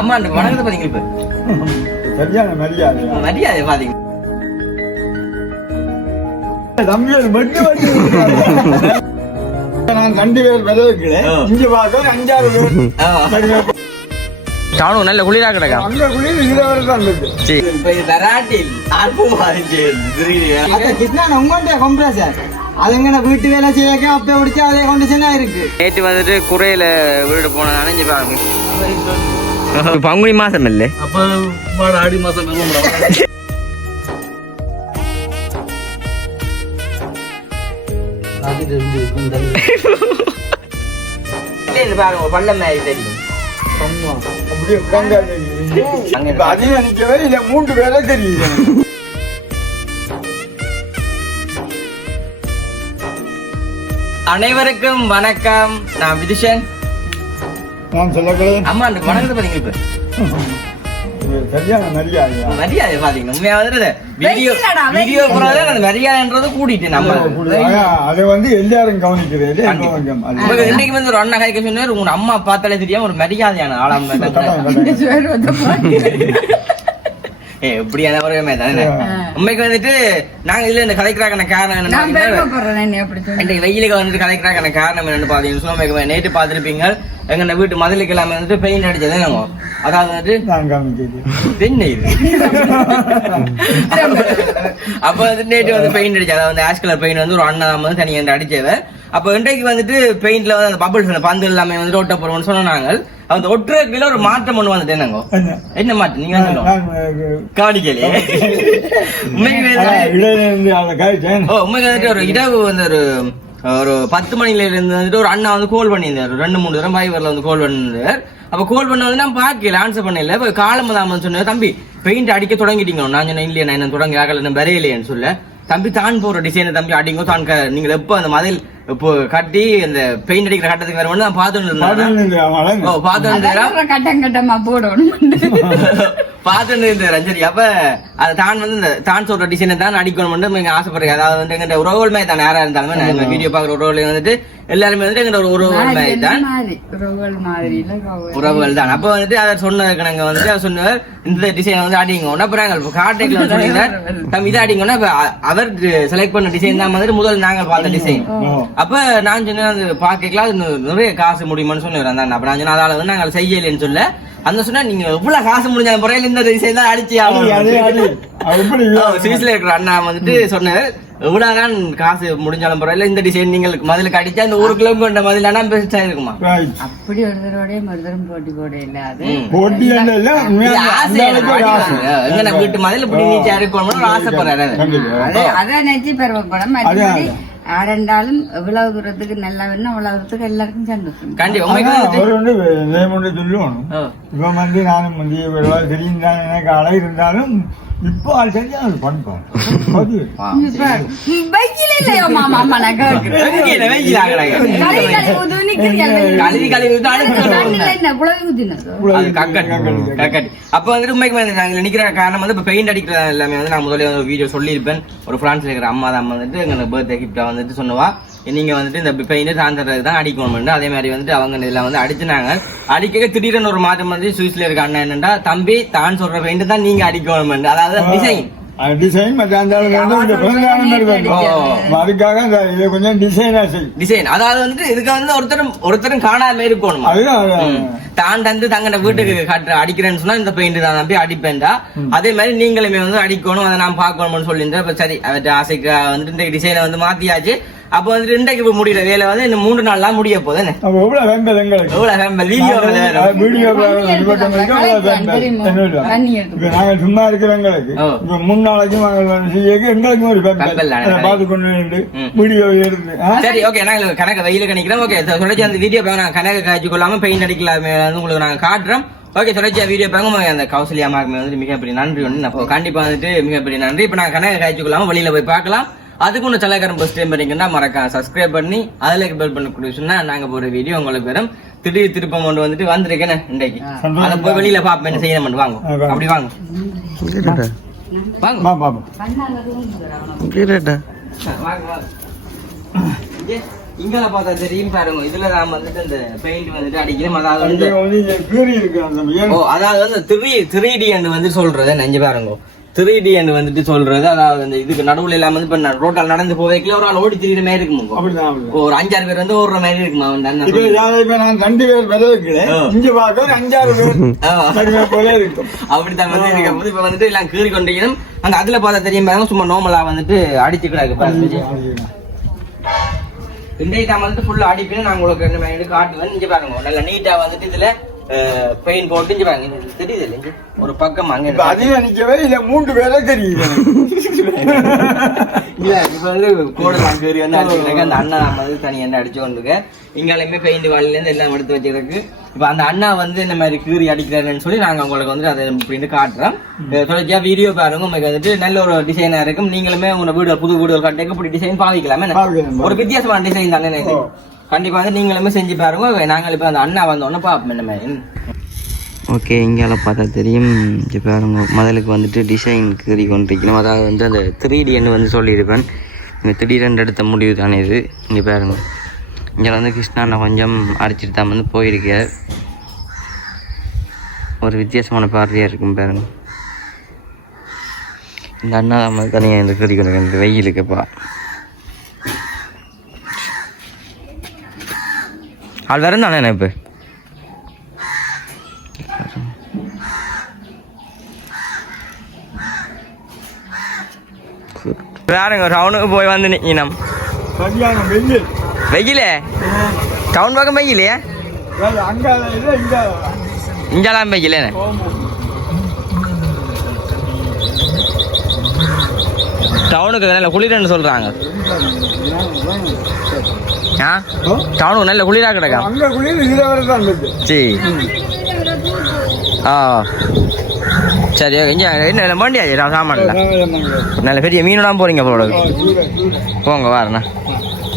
அம்மா அந்த வணக்கத்தை பாத்தீங்க இப்ப சரியான மரியாதை மரியாதை பாத்தீங்க நான் 2 பேர் விளைவிக்கிறேன் இங்க பார்க்க 5-6 பேர் டானு நல்ல குளிரா கிடக்கா அங்க குளிர் இதுல வரதான் இருக்கு இப்ப இது தராட்டில் ஆர்வம் மாறிச்சு கிருஷ்ணா உங்கள்கிட்ட கம்ப்ரஸர் அதுங்க வீட்டு வேலை செய்யாக்க அப்ப பிடிச்சா அதே கண்டிஷனா இருக்கு. நேற்று வந்துட்டு குறையில வீடு போன நினைஞ்சு பாருங்க பங்குனி மாசம் இல்ல அப்ப ஆடி மாசம் பாருங்க பள்ளம் மாதிரி தெரியும் அப்படியே உட்கார்ந்து அதிகம் நிக்கவே இல்ல 3 பேரே தெரியுது. அனைவருக்கும் வணக்கம். நான் விதுஷன். நான் சொல்லக்கிறேன் அம்மா அந்த வணக்கத்தை பாத்தீங்க இப்ப சரியான மரியாதை மரியாதை பாத்தீங்க உண்மையா வந்துட்டு வீடியோ போறதே அந்த மரியாதைன்றது கூட்டிட்டு நம்ம அதை வந்து எல்லாரும் கவனிக்கிறது. இன்னைக்கு வந்து ஒரு அண்ணா கைக்க சொன்னார் உங்க அம்மா பார்த்தாலே தெரியாம ஒரு மரியாதையான ஆளாம எப்படியான ஒருமே தானே உண்மைக்கு வந்துட்டு நாங்க இதுல இந்த கலைக்கிறாக்கான காரணம் என்ன வெயிலுக்கு வந்துட்டு கலைக்கிறாக்கான காரணம் என்னன்னு பாத்தீங்கன்னா நேற்று பாத்திருப்பீங்க எங்க வீட்டு மதிலுக்கு எல்லாமே வந்துட்டு பெயிண்ட் அடிச்சது நாங்க அதாவது வந்துட்டு தென்னை இது அப்ப வந்துட்டு நேற்று வந்து பெயிண்ட் அடிச்சு அதாவது வந்து ஆஷ் கலர் பெயிண்ட் வந்து ஒரு அண்ணா வந்து தனியா அடிச்சவ அப்ப இன்றைக்கு வந்துட்டு பெயிண்ட்ல வந்து அந்த பபிள்ஸ் பந்து எல்லாமே வந்துட்டு ஒட்ட போறோம்னு சொன்னாங்க. அந்த ஒட்டுறதுல ஒரு மாற்றம் ஒண்ணு வந்துட்டு நாங்க என்ன மாற்றம் நீங்க காணிக்கலையே உண்மைக்கு வந்துட்டு ஒரு இரவு வந்து ஒரு 10 மணில இருந்து வந்துட்டு ஒரு அண்ணா வந்து கோல் பண்ணியிருந்தாரு 2-3 தடவை பைவர்ல வந்து கோல் பண்ணிருந்தாரு. அப்ப கோல் பண்ண வந்து நான் பாக்கல ஆன்சர் பண்ணல. இப்ப காலம் தான் சொன்ன தம்பி பெயிண்ட் அடிக்க தொடங்கிட்டீங்க. நான் சொன்னேன் இல்லையா நான் என்ன தொடங்கி ஆகல என்ன வரையிலேன்னு சொல்ல தம்பி தான் போற டிசைனை தம்பி அடிங்க தான் நீங்க எப்ப அந்த மதில் இப்போ கட்டி அந்த பெயிண்ட் அடிக்கிற கட்டத்துக்கு வேற நான் பாத்துட்டு ரஞ்சரி அப்ப அது தான் வந்து தான் சொல்ற டிசைனை தான் அடிக்கணும் நீங்க ஆசைப்படுறீங்க. அதாவது வந்து எங்க உறவுகள் மாதிரி தான் யாரா இருந்தாலுமே நான் வீடியோ பாக்குற உறவுகள் வந்துட்டு எல்லாருமே வந்துட்டு எங்க ஒரு உறவுகள் மாதிரி தான் உறவுகள் தான். அப்ப வந்துட்டு அவர் சொன்னதுக்கு நாங்க வந்துட்டு அவர் சொன்னவர் இந்த டிசைன் வந்து அடிங்க அப்புறம் கார்டேக்ல வந்து சொன்னீங்கன்னா தம்பி இதை அடிங்கன்னா அவர் செலக்ட் பண்ண டிசைன் தான் வந்துட்டு முதல் நாங்க பார்த்த டிசைன். அப்ப நான் சொன்னேன் அது பாக்கலாம் நிறைய காசு முடியுமான்னு சொன்னேன். அப்ப நான் சொன்ன அதால வந்து நாங்க செய்யலன்னு சொல்ல அந்த சொன்னா நீங்க எவ்வளவு காசு முடிஞ்சாலும் முறையில இந்த டிசைன் தான் அடிச்சு சுவிஸ்ல இருக்கிற அண்ணா வந்துட்டு சொன்னாரு எவ்வளவுதான் காசு முடிஞ்சாலும் பரவாயில்ல இந்த டிசைன் நீங்களுக்கு மதிலுக்கு அடிச்சா இந்த 1 கிலோமீட்டர் மதிலானா பெஸ்டா இருக்குமா அப்படி ஒருத்தரோடய மருதரும் போட்டி போட இல்லாது எங்க வீட்டு மதில இப்படி நீச்சா இருக்கணும்னு ஆசைப்படுறாரு. அதான் நினைச்சு பெருமைப்படம் மற்றபடி யாரெண்டாலும் எவ்வளவு தூரத்துக்கு நல்லா வேணும் அவ்வளவு தூரத்துக்கு எல்லாருக்கும் சந்தோஷம் சொல்லுவோம். இப்ப வந்து நானும் வந்து தெரியும் தான் எனக்கு அழகு இருந்தாலும் இப்போ சரியா பண்ணுவோம் அப்ப வந்து உண்மைக்கு நிக்கிற காரணம் வந்து பெயிண்ட் அடிக்கிற எல்லாமே வந்து நான் முதல்ல வீடியோ சொல்லியிருப்பேன். ஒரு பிரான்ஸ்ல இருக்கிற அம்மா தான் வந்துட்டு எங்க பர்த்டே கிஃப்டா வந்துட்டு சொன்னவா நீங்க வந்துட்டு இந்த பெயிண்ட் சாந்தறது தான் அடிக்கணும். அதே மாதிரி வந்துட்டு அவங்க இதுல வந்து அடிச்சுனாங்க. அடிக்க திடீர்னு ஒரு மாற்றம் வந்து சுவிஸ்ல இருக்க அண்ணா என்னன்னா தம்பி தான் சொல்ற பெயிண்ட் தான் நீங்க அடிக்கணும். அதாவது டிசைன் அதாவது வந்து இதுக்கு வந்து ஒருத்தரும் காணாம இருக்கணும். தான் தந்து தங்க வீட்டுக்கு அடிக்கிறேன்னு சொன்னா இந்த பெயிண்ட் தான் நம்பி அடிப்பேன்டா. அதே மாதிரி நீங்களுமே வந்து அடிக்கணும் அதை நான் பாக்கணும்னு சொல்லியிருந்தேன். சரி ஆசைக்கு வந்துட்டு இந்த டிசைனை வந்து மாத்தியாச்சு. அப்ப வந்து இன்றைக்கு முடியல வேலை வந்து இந்த 3 நாள்லாம் முடிய போகுது. சும்மா இருக்கிறவங்களுக்கு 3 நாளைக்கும் எங்களுக்கும் ஒரு பார்த்து கொண்டு வீடியோ எடுத்து சரி ஓகே நாங்க கணக்கு வெயில கணிக்கிறோம். ஓகே சொல்லி அந்த வீடியோ நாங்க கணக்கு காய்ச்சி கொள்ளாம பெயிண்ட் அடிக்கலாமே உங்களுக்கு நாங்க காட்டுறோம். ஓகே தொடர்ச்சியா வீடியோ பாருங்க. அந்த கௌசல்யா அம்மாவுக்கு வந்து மிகப்பெரிய நன்றி ஒன்று கண்டிப்பா வந்துட்டு மிகப்பெரிய நன்றி. இப்ப நாங்க கணக்கு காய்ச்சி கொள்ளாம வெளியில போய் பார்க்கலாம். அதுக்கு ஒன்று தலைக்காரம் ஃபர்ஸ்ட் டைம் பண்ணீங்கன்னா மறக்காம சப்ஸ்கிரைப் பண்ணி அதுல பெல் பண்ண சொன்னா நாங்க போற வீடியோ உங்களுக்கு வரும். திடீர் திருப்பம் கொண்டு வந்துட்டு வந்திருக்கேன் இன்றைக்கு அதை போய் வெளியில பாப்பேன் செய்ய மாட்டேன். வாங்க அப்படி வாங்க இங்கல பார்த்தா தெரியும் பாருங்க. இதுல நான் வந்துட்டு இந்த பெயிண்ட் வந்துட்டு அடிக்கிறேன். அதாவது வந்து அதாவது வந்து 3D வந்து சொல்றது நெஞ்சு பாருங்க. 3D வந்துட்டு சொல்றது அதாவது இந்த இதுக்கு நடுவுல இல்லாம வந்து இப்ப ரோட்டால் நடந்து போவேக்கல ஒரு ஆள் ஓடி திரியிற மாதிரி இருக்குமா? ஒரு 5-6 பேர் வந்து ஓடுற மாதிரி இருக்குமா? நான் 2 பேர் விளைவிக்கிறேன் இங்க பார்க்க 5-6 பேர் போல இருக்கும். அப்படித்தான் வந்து இருக்கும்போது இப்ப வந்துட்டு எல்லாம் கீறி கொண்டிருக்கணும். அங்க அதுல பார்த்தா தெரியும் பாருங்க. சும்மா நார்மலா வந்துட்டு அடிச்சுக்கிறாங்க பாருங்க. இன்றைக்கு நான் வந்துட்டு ஃபுல்லா அடிப்பேன். நான் உங்களுக்கு ரெண்டு மாதிரி காட்டுவேன். இங்க பாருங்க நல்லா நீட்டா வந்துட்டு இதுல பெயின் போட்டு இங்க பாருங்க. தெரியுது இல்லைங்க ஒரு பக்கம் அங்க அதிகம் நிக்கவே இல்ல 3 பேரே தெரியுது. இல்ல இப்ப வந்து கோடல் அங்க வந்து அடிச்சுக்கிறாங்க. அந்த அண்ணா நம்ம வந்து தனி என்ன அடிச்சு கொண்டுக்க இங்காலுமே பெயிண்ட் வாளில இருந்து எல்லாம் எடுத்து வச்சிருக்கு. இப்ப அந்த அண்ணா வந்து இந்த மாதிரி கீறி அடிக்கிறாருன்னு சொல்லி நாங்க உங்களுக்கு வந்து அதை இப்படின்னு காட்டுறோம். தொடர்ச்சியா வீடியோ பாருங்க. உங்களுக்கு வந்துட்டு நல்ல ஒரு டிசைனா இருக்கும். நீங்களுமே உங்க வீடு புது வீடு கட்டக்கு இப்படி டிசைன் பாவிக்கலாமே. ஒரு வித்தியாசமான டிசைன் தானே எனக்கு. கண்டிப்பா வந்து நீங்களுமே செஞ்சு பாருங்க. நாங்கள் இப்ப அந்த அண்ணா வந்தோன்னு பாப்போம் என்ன மாதிரி. ஓகே, இங்கால பார்த்தா தெரியும். இப்போ பாருங்க முதலுக்கு வந்துட்டு டிசைன் கீறி கொண்டிருக்கணும். அதாவது வந்து அந்த 3D வந்து சொல்லியிருப்பேன். இந்த திடீரென்று எடுத்த முடிவு தானே இது. இங்கே பாருங்க இங்கே வந்து கிருஷ்ணா கொஞ்சம் அடிச்சுட்டு தான் வந்து போயிருக்கார். ஒரு வித்தியாசமான பார்வையாக இருக்கும் பாருங்க. இந்த அண்ணா தான் தனியாக இந்த கீறி கொண்டு வெயிலுக்குப்பா ஆள் வேற தானே இப்போ வேறங்க டவுனுக்கு போய் வந்து நிற்கணும். வெயிலே டவுன் பக்கம் வெயிலையே இங்கெல்லாம் வெயிலே. டவுனுக்கு நல்ல குளிரன்னு சொல்றாங்க. டவுனுக்கு நல்ல குளிரா கிடக்கா. சரி சரி இங்க என்ன வண்டியாச்சு சாமான்ல நல்ல பெரிய மீனோட போறீங்க போல. போங்க வாரணா.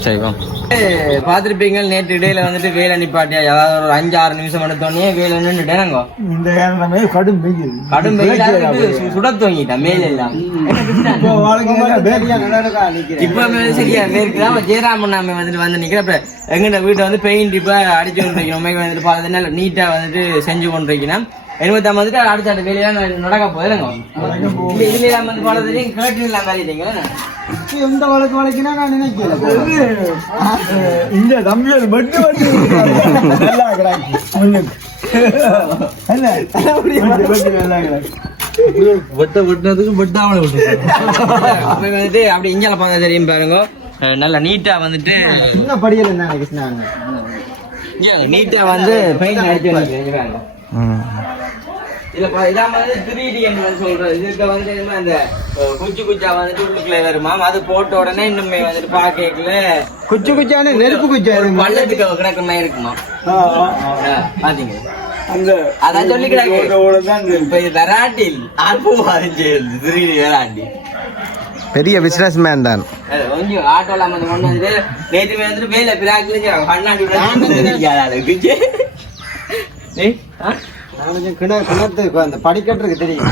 சரி போங்க. பாத்திருப்பீங்க நேற்று இடையில வந்துட்டு வேலை நிப்பாட்டியா ஏதாவது ஒரு 5-6 நிமிஷம் எடுத்தோடனே வேலை நின்றுட்டேனாங்க. கடும் வெயில் கடும் வெயில் சுட தூங்கிட்டேன் மேல எல்லாம். இப்ப சரியா மேற்குதான் ஜெயராமன் நாம வந்துட்டு வந்து நிக்கிறப்ப எங்க வீட்டை வந்து பெயிண்ட் இப்ப அடிச்சு கொண்டிருக்கணும். வந்துட்டு பார்த்ததுனால நீட்டா வந்துட்டு செஞ்சு கொண்டிருக்கணும். 70 வந்துட்டு அடுத்த வேலையா நடக்க போயிருங்க. இதுல இல்லாம வந்து போனதுலயும் கேட்டு இல்லாம வேலைட்டீங்க. எந்த வழக்கு வழக்கினா நான் நினைக்கிறேன் இந்த தம்பியோட மட்டும் நல்லா கிடக்கு. அப்படி இஞ்சால பார்க்க தெரியும் பாருங்க. நல்லா நீட்டா வந்துட்டு இன்னும் படிக்கல இருந்தாங்க கிருஷ்ணா. நீட்டா வந்து பெயிண்ட் அடிச்சு இதாம வந்து 3D என்று சொல்றது. இதுக்கு வந்து அந்த குச்சி குச்சா வந்துட்டு உள்ளுக்குள்ள வருமா. அது போட்ட உடனே இன்னுமே வந்துட்டு பாக்கல குச்சி குச்சான நெருப்பு குச்சா பள்ளத்துக்கு கிடக்குற மாதிரி இருக்குமா. பாத்தீங்க அதான் சொல்லி கிடக்கு. வெராண்டில் வெராண்டி பெரிய பிசினஸ் மேன் தான். கொஞ்சம் ஆட்டோல கொண்டு வந்து நேற்று வந்துட்டு வேலை பிராக்கு கண்ணாடி படிக்கட்டுக்கு தெரியும்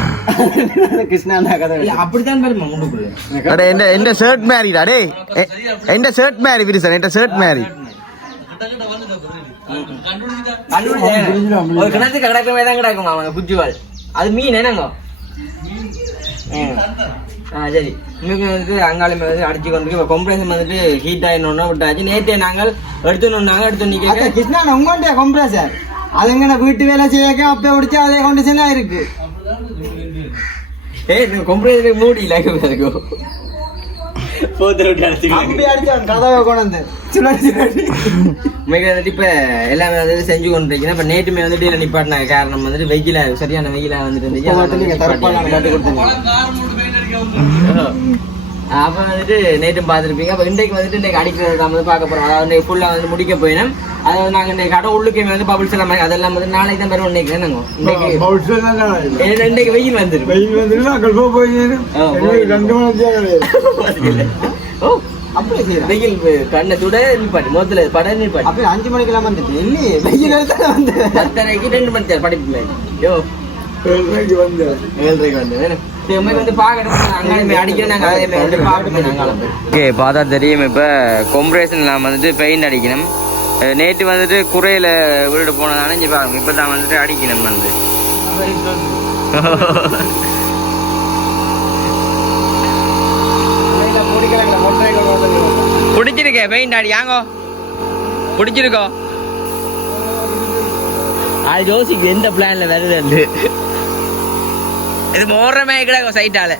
கிருஷ்ணா கதை அப்படித்தான் ஷர்ட் மேரி ஷர்ட் மேரி விரிசன் ஷர்ட் மேரி ஒரு கிணத்துக்கு கிடக்கவே தான் கிடக்குமா அவங்க குச்சிவாள். அது மீன் என்னங்க. சரி இன்னைக்கு வந்துட்டு அங்காளுமே வந்து அடிச்சு கொண்டு கொம்ப்ரேஷன் வந்துட்டு ஹீட் ஆயிடணும்னா விட்டாச்சு. நேற்றே நாங்கள் எடுத்து நிக்க கிருஷ்ணா உங்கள்கிட்ட கொம்ப்ரேசர் அது எங்க வீட்டு வேலை செய்ய அப்ப பிடிச்சா அதே கண்டிஷனா இருக்கு. கொம்ப்ரேஷன் மூடி இருக்கும் இப்ப எல்லாமே வந்துட்டு செஞ்சு கொண்டிருக்கீங்க. இப்ப நேற்றுமே வந்துட்டு நிப்பாட்டினாங்க. காரணம் வந்துட்டு வெயில சரியான வெயிலா வந்துட்டு இருந்துச்சு. அப்ப வந்துட்டு நேற்றும் பார்த்துருப்பீங்க. அப்ப இன்றைக்கு வந்துட்டு இன்னைக்கு அடிக்கிறது நம்ம வந்து பார்க்க போறோம். அதாவது ஃபுல்லா வந்து முடிக்க போயினோம். அதாவது நாங்க இந்த கடை உள்ளுக்கே வந்து பபிள்ஸ் எல்லாம் அதெல்லாம் வந்து நாளைக்கு தான் பெறுவோம். இன்னைக்கு இன்னைக்கு வெயில் வந்துடும். வெயில் கண்ணத்தோட நிப்பாட்டு முதல்ல படம் நிப்பாட்டு. அப்ப 5 மணிக்கெல்லாம் வந்துட்டு இல்லையே வெயில் வந்து 10:30க்கு 2 மணி படிப்பு. யோ 7:30 வந்து 7:30 வந்து வந்து பார்க்கணும் அங்கே அடிக்கிறேன் நாங்கள் அதே மாதிரி வந்து பார்க்கணும் நாங்கள். ஓகே பார்த்தா தெரியும். இப்போ கொம்பரேஷன் நாம் வந்துட்டு பெயிண்ட் அடிக்கணும். நேற்று வந்துட்டு குறையில வீடு போனதானே இங்கே பாருங்க. இப்போ தான் வந்துட்டு அடிக்கணும் வந்து பிடிச்சிருக்கே பெயிண்ட் அடி யாங்கோ பிடிச்சிருக்கோ. அது யோசிக்கு எந்த பிளான்ல வருது இது மோரமே கிடக்கும் சைட்டால.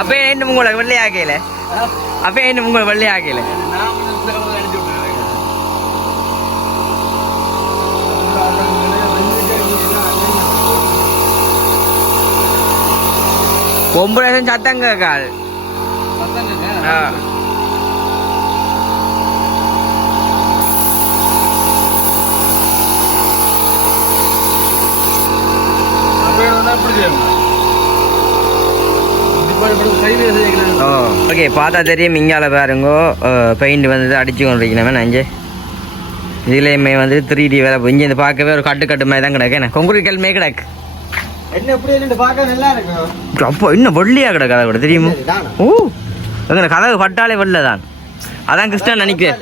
அப்ப என்ன உங்களை வெள்ளை ஆக்கல அப்ப என்ன உங்களை வெள்ளை ஆக்கல கொம்பரேஷன் சத்தம் கேட்காது. ஓகே பார்த்தா தெரியும். இங்கால பாருங்கோ பெயிண்ட் வந்து அடிச்சு கொண்டிருக்கணும். நஞ்சு இதுலேயுமே வந்து 3D வேலை இங்கே இந்த பார்க்கவே ஒரு கட்டு மாதிரி தான் கிடக்கு. என்ன கொங்குரி கல்மே கிடக்கு. என்ன எப்படி பார்க்க நல்லா இருக்கும். அப்போ இன்னும் வெள்ளியாக கிடக்கு. அதை கூட தெரியுமா? ஓ எங்க கதவு பட்டாலே வெள்ளை தான். அதான் கிருஷ்ணன் நினைக்கிறேன்.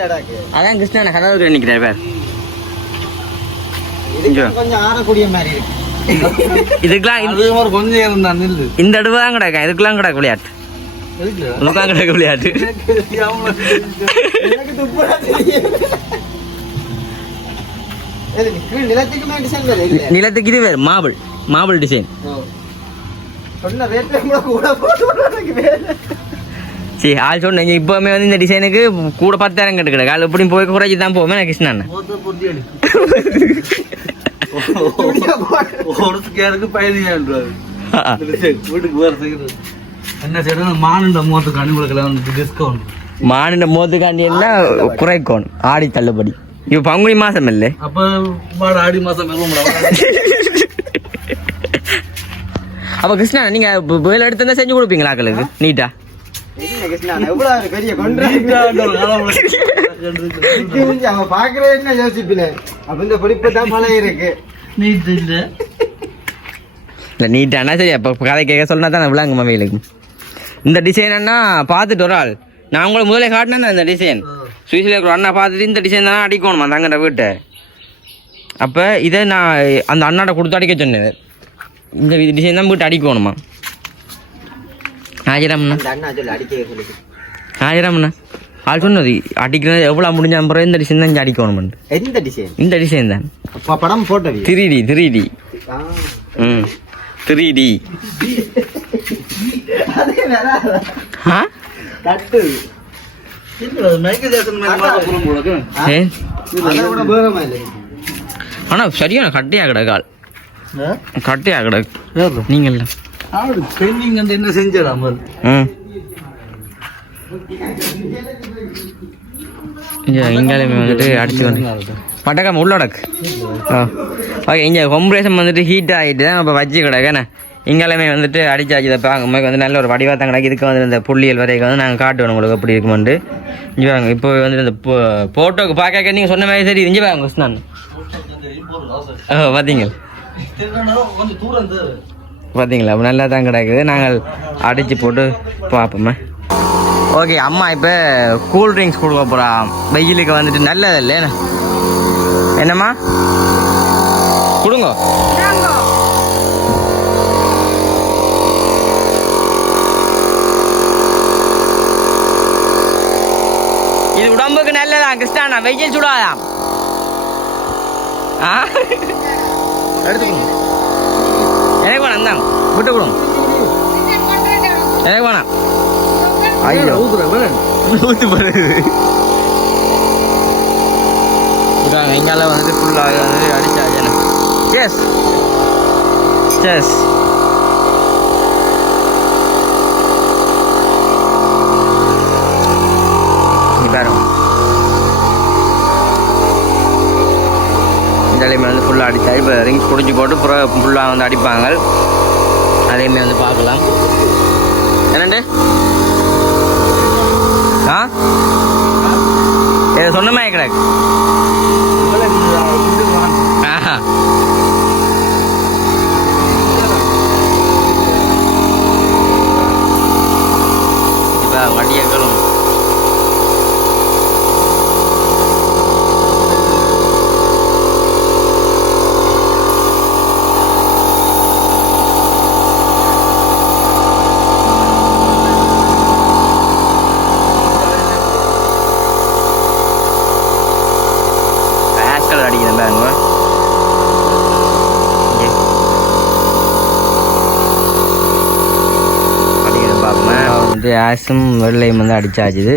அதான் கிருஷ்ணன் கதவுக்கு நினைக்கிறேன் பேர். கொஞ்சம் ஆறக்கூடிய மாதிரி இருக்கு. இதுக்கெல்லாம் கொஞ்சம் இருந்தான் இந்த அடுவு தான் கிடக்கும். இதுக்கெல்லாம் கிடக்கு விளையாட்டு. இதுக்கெல்லாம் கிடக்கு விளையாட்டு. நிலத்துக்கு இது வேறு மாபிள் டிசைன். சரி ஆள் சொன்ன இப்போவுமே வந்து இந்த டிசைனுக்கு கூட 10,000 கட்டு கிடக்கு. அது எப்படியும் போய் குறைச்சி தான் போவேன் கிருஷ்ணன். மானிட மோத்துக்காண்டி என்ன குறைக்கணும் ஆடி தள்ளுபடி. இப்ப பங்குனி மாசம் இல்ல ஆடி மாசம். அப்ப கிருஷ்ணா நீங்க வேலை எடுத்து செஞ்சு கொடுப்பீங்களா ஆக்களுக்கு நீட்டா? பாக்குறது என்ன யோசிப்பேன். அப்ப இந்த படிப்பு தான் பல இருக்கு. இல்லை நீட்டானா சரி. அப்போ கதை கேட்க சொன்னா தான் விளாங்க மமையிலுக்கு. இந்த டிசைனா பார்த்துட்டு ஒரு ஆள் நான் உங்களை முதலே காட்டினேன். இந்த டிசைன் சுவிஸில் இருக்கிற அண்ணா பார்த்துட்டு இந்த டிசைன் தானே அடிக்கணுமா தங்கிட்ட வீட்டை. அப்போ இதை நான் அந்த அண்ணாட்ட கொடுத்து அடிக்க சொன்னேன். இந்த டிசைன் தான் வீட்டை அடிக்கணுமா. ஆயிரம்ண்ணா ஆயிரம்ண்ணா ஆள் சொன்னது அடிக்கிறது எவ்வளோ முடிஞ்ச அப்புறம் இந்த டிசைன் தான் இங்கே அடிக்கணும். இந்த டிசைன் தான் படம் போட்டோ 3D. ம் 3D. ஆனா சரியான கட்டையா கிடக்கால். கட்டையா கிடக்கு. நீங்க என்ன செஞ்சிடாம இங்காலுமே வந்துட்டு அடிச்சு வந்து பட்டக்காம உள்ளடக்கு. ஓகே இங்கே கொம்பரேஷன் வந்துட்டு ஹீட் ஆகிட்டு தான் இப்போ வச்சு கிடக்கண்ணே. இங்காலுமே வந்துட்டு அடிச்சாச்சு. இதை பார்க்கும்போது வந்து நல்ல ஒரு வடிவாக தான் கிடக்கு. இதுக்கு வந்து இந்த புள்ளியல் வரைக்கும் வந்து நாங்கள் காட்டுவோம் உங்களுக்கு எப்படி இருக்குமெண்டு. இங்கே வாங்க இப்போ வந்து இந்த போட்டோக்கு பார்க்க நீங்கள் சொன்ன மாதிரி சரி இங்கே வாங்க கிருஷ்ணன். பார்த்தீங்களா பார்த்தீங்களா அப்போ நல்லா தான் கிடக்குது. நாங்கள் அடித்து போட்டு பார்ப்போமே. ஓகே அம்மா இப்போ கூல் ட்ரிங்க்ஸ் கொடுக்க போகிறா. வெயிலுக்கு வந்துட்டு நல்லது இல்லை என்னம்மா கொடுங்க. இது உடம்புக்கு நல்லதான் கிருஷ்ணா. வெயில் சுடாதான். எடுத்துக்கணும் எனக்கு வேணாம் தான் விட்டு கொடுங்க. எனக்கு வேணாம். ஐயோ ஊத்து போடுறது எங்கால வந்துட்டு ஃபுல்லாக வந்துட்டு அடிச்சாச்சு. எஸ் எஸ் பாருங்க இந்த வந்து ஃபுல்லாக அடித்தா இப்போ ரிங்ஸ் பிடிச்சி போட்டு ஃபுல்லாக வந்து அடிப்பாங்க. அதையுமே வந்து பார்க்கலாம். என்னண்டு சொன்ன மாதிரி கிடக்கு. இப்போ வண்டியக்களும் அடிக்கிறேன் பாருங்க. அடிக்கிறேன் பார்ப்போமே. வந்து ஆஸும் வெள்ளையும் வந்து அடிச்சாச்சுது.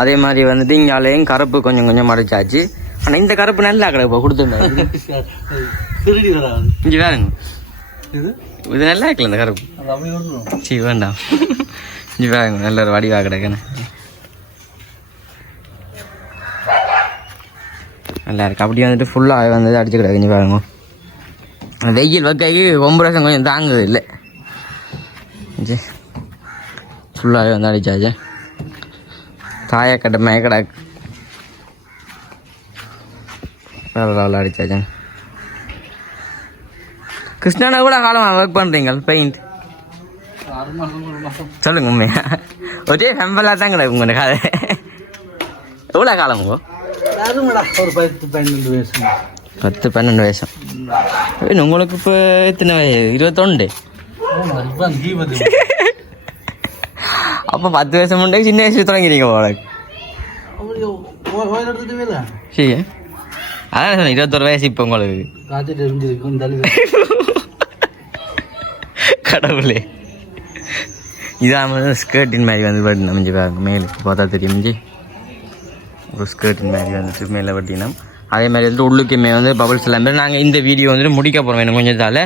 அதே மாதிரி வந்துட்டு இங்காலையும் கருப்பு கொஞ்சம் கொஞ்சம் அடிச்சாச்சு. ஆனால் இந்த கருப்பு நல்லா கிடக்கு கொடுத்துருந்தாங்க. இங்கே வேறுங்க இது நல்லா இருக்கல இந்த கருப்பு. சரி வேண்டாம். இங்கே வேறுங்க நல்ல ஒரு வடிவாக கிடக்குன்னு நல்லா இருக்கு. அப்படி வந்துட்டு ஃபுல்லாக வந்து அடிச்சு கிடக்கு. இங்கே பாருங்க வெயில் வைக்காக்கி ஒம்பரசம் கொஞ்சம் தாங்குது இல்லை. ஃபுல்லாகவே வந்து அடிச்சாச்சு. தாயக்கட்டை மேக்கடாக்கு வேலை அடிச்சாச்சு. கிருஷ்ணானா கூட காலமாக ஒர்க் பண்ணுறீங்க பெயிண்ட் சொல்லுங்க உண்மையா? ஒரே ஃபெம்பலாக தான் கிடக்கு உங்கள் கதை. எவ்வளோ காலம் ஒரு 10-12 வயசு. 10-12 வயசு. உங்களுக்கு இப்போ எத்தனை 21? அப்போ 10 வயசு முன்னே சின்ன வயசு தொடங்கிறீங்க உங்களுக்கு. சரி அதான் சொன்னேன் 21 வயசு இப்போ உங்களுக்கு. கடவுளே இதான் ஸ்கர்ட்டின் மாதிரி வந்து பட்டு நமிஞ்சு பாருங்க. மேலுக்கு பார்த்தா தெரியுமிஞ்சு ஒரு ஸ்கர்ட்டின் மாதிரி வந்துட்டு மேலே வட்டினோம். அதே மாதிரி வந்துட்டு உள்ளுக்குமே வந்து பபுள்ஸ் எல்லாமே நாங்கள் இந்த வீடியோ வந்துட்டு முடிக்க போகிறோம். எனக்கு கொஞ்சம் தாள்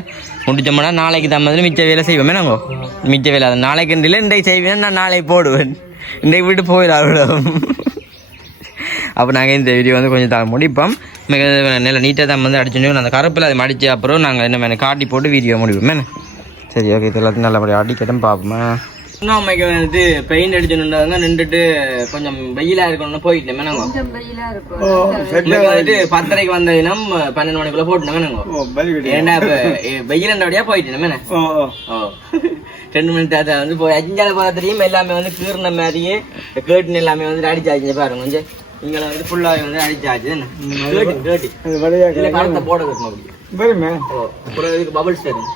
முடிச்சோம்னா நாளைக்கு தான் வந்து மிச்ச வேலை செய்வோமே. நாங்கள் மிச்ச வேலை அதை நாளைக்கு இல்லை இன்றைக்கு செய்வேன். நான் நாளைக்கு போடுவேன். இன்றைக்கு விட்டு போயிடாவிடும். அப்போ நாங்கள் இந்த வீடியோ வந்து கொஞ்சம் தான் முடிப்போம். மிக நல்ல நீட்டாக தான் வந்து அடிச்சுட்டு அந்த கருப்பில் அதை மடித்த அப்புறம் நாங்கள் என்ன காட்டி போட்டு வீடியோ முடிப்போம். சரி ஓகே. இது எல்லாத்தையும் நல்லபடியாக அடிக்கட்டும் பார்ப்போமே. அம்மைக்கு வந்துட்டு பெயிண்ட் அடிச்சுருந்தாங்க நின்றுட்டு கொஞ்சம் வெயிலா இருக்கணும்னு போயிட்டேன். வந்துட்டு 10:30 வந்த தினம் 12 மணிக்குள்ள போட்டுனோம். ஏன்னா இப்ப வெயிலண்டபடியா போயிட்டேன். 2 மணி தாத்தா வந்து போய் 5 பாத்திரையும் எல்லாமே வந்து கீர்ன மாதிரியே கேட்டுன்னு எல்லாமே வந்து அடிச்சாச்சு பாருங்க. கொஞ்சம் இங்களை வந்து ஃபுல்லாக வந்து அடிச்சாச்சு. கருத்தை போட வைக்கணும். அப்படி இதுக்கு பபுள்ஸ் தரும்.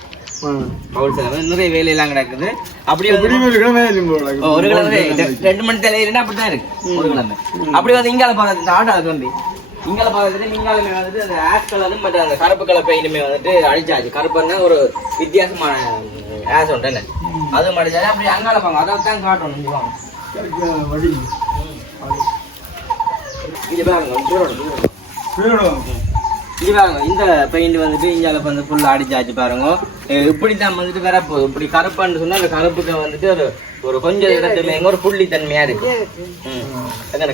நிறைய வேலையெல்லாம் கிடக்குது. அப்படியே ஒரு கிழமை 2 மணி தலையில அப்படிதான் இருக்கு ஒரு கிழமை. அப்படி வந்து இங்கால பாக்கிறதுக்கு ஆட்டோ தம்பி இங்கால பாக்கிறதுல இங்காலுமே வந்துட்டு அந்த ஆஷ் கலரும் மற்ற அந்த கருப்பு கலர் பெயிண்டுமே வந்துட்டு அடிச்சாச்சு. கருப்புன்னா ஒரு வித்தியாசமான ஆஷ் உண்டு அது அடிச்சாச்சு. அப்படி அங்கால பாங்க அதான் காட்டணும். இது பாருங்க இது பாருங்க இந்த பெயிண்ட் வந்துட்டு இங்கால வந்து ஃபுல்லா அடிச்சாச்சு பாருங்க. இப்படித்தான் வந்துட்டு வரப்போகுது. இப்படி கருப்பான்னு சொன்னா அந்த கருப்புக்கு வந்துட்டு ஒரு கொஞ்சம் இடத்துல எங்க ஒரு புள்ளித்தன்மையா இருக்கு.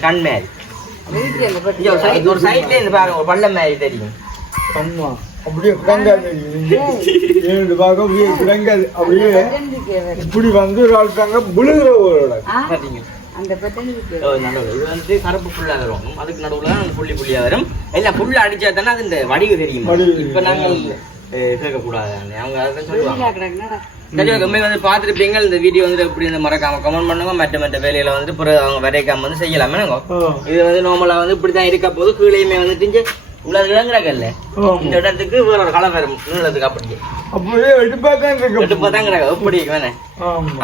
கண் மாதிரி ஒரு சைட்ல இருந்து பாருங்க ஒரு பள்ளம் மாதிரி தெரியும். அப்படியே அப்படியே இப்படி வந்து இது வந்து கருப்பு புல்லா வரும். அதுக்கு நடுவுல புள்ளி புள்ளியா வரும். எல்லாம் புல்ல அடிச்சா தானே அது இந்த வடிவு தெரியும். இப்ப நாங்கள் கேட்கக்கூடாது. அவங்க அதான் சொல்லுவாங்க. வந்து பாத்துருப்பீங்க. இந்த வீடியோ வந்து எப்படி மறக்காம கமெண்ட் பண்ணுங்க. மற்ற வேலையில வந்து அவங்க வரைக்காம வந்து செய்யலாமே. இது வந்து நார்மலா வந்து இப்படிதான் இருக்க போது. கீழேயுமே வந்து இவ்வளவு இளங்குறாங்கல்ல இந்த இடத்துக்கு வேற ஒரு கலர் வரும். நீளத்துக்கு அப்படியே எப்படி வேணேன்.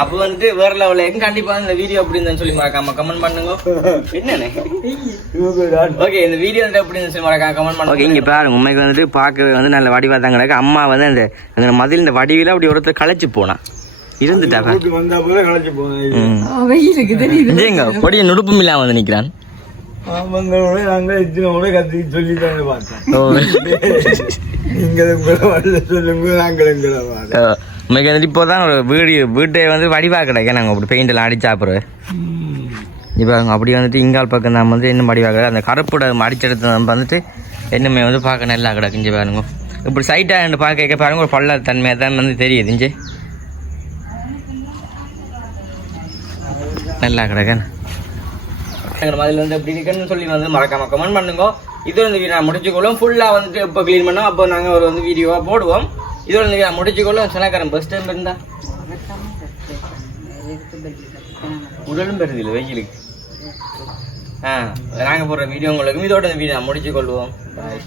அப்ப வந்துட்டு வேற லெவல்ல கண்டிப்பா இந்த வீடியோ அப்படின்னு சொல்லி மறக்காம கமெண்ட் பண்ணுங்க. என்னன்னு ஓகே இந்த வீடியோ வந்து அப்படின்னு சொல்லி மறக்காம கமெண்ட் பண்ணுங்க. இங்க பாருங்க உண்மைக்கு வந்துட்டு பார்க்கவே வந்து நல்ல வடிவா தான் கிடக்கு. அம்மா வந்து அந்த மதில் இந்த வடிவில அப்படி ஒருத்தர் களைச்சு போனா இருந்துட்டா பொடிய நுடுப்பும் இல்லாம வந்து நிக்கிறான். இப்போதான் ஒரு வீட்டை வந்து வடிவா கிடைக்க நாங்க அப்படி பெயிண்ட் எல்லாம் அடிச்சா அப்புறம் இப்ப அப்படி வந்துட்டு இங்கால் பக்கம் தான் வந்து இன்னும் வடிவா கிடையாது. அந்த கருப்போட அடிச்செடுத்து நம்ம வந்துட்டு இன்னுமே வந்து பார்க்க நல்லா கிடக்கு. இஞ்சி பாருங்க இப்படி சைட்டா பார்க்க பாருங்க ஒரு பள்ள தன்மையா தான் வந்து தெரியுது. இஞ்சி நல்லா கிடக்கன் அதில் வந்து எப்படி இருக்குன்னு சொல்லி வந்து மறக்காம கமெண்ட் பண்ணுங்க. இது வந்து நான் முடிச்சுக்கொள்ளும். ஃபுல்லாக வந்துட்டு எப்போ க்ளீன் பண்ணோம் அப்போ நாங்கள் ஒரு வந்து வீடியோவாக போடுவோம். இது வந்து நான் முடிச்சுக்கொள்ளும். சிலக்காரன் பஸ் டைம் இருந்தா உடலும் பெறுது இல்லை வெயிலுக்கு. நாங்கள் போடுற வீடியோ உங்களுக்கு இதோட இந்த வீடியோ முடிச்சுக்கொள்வோம். பாய்.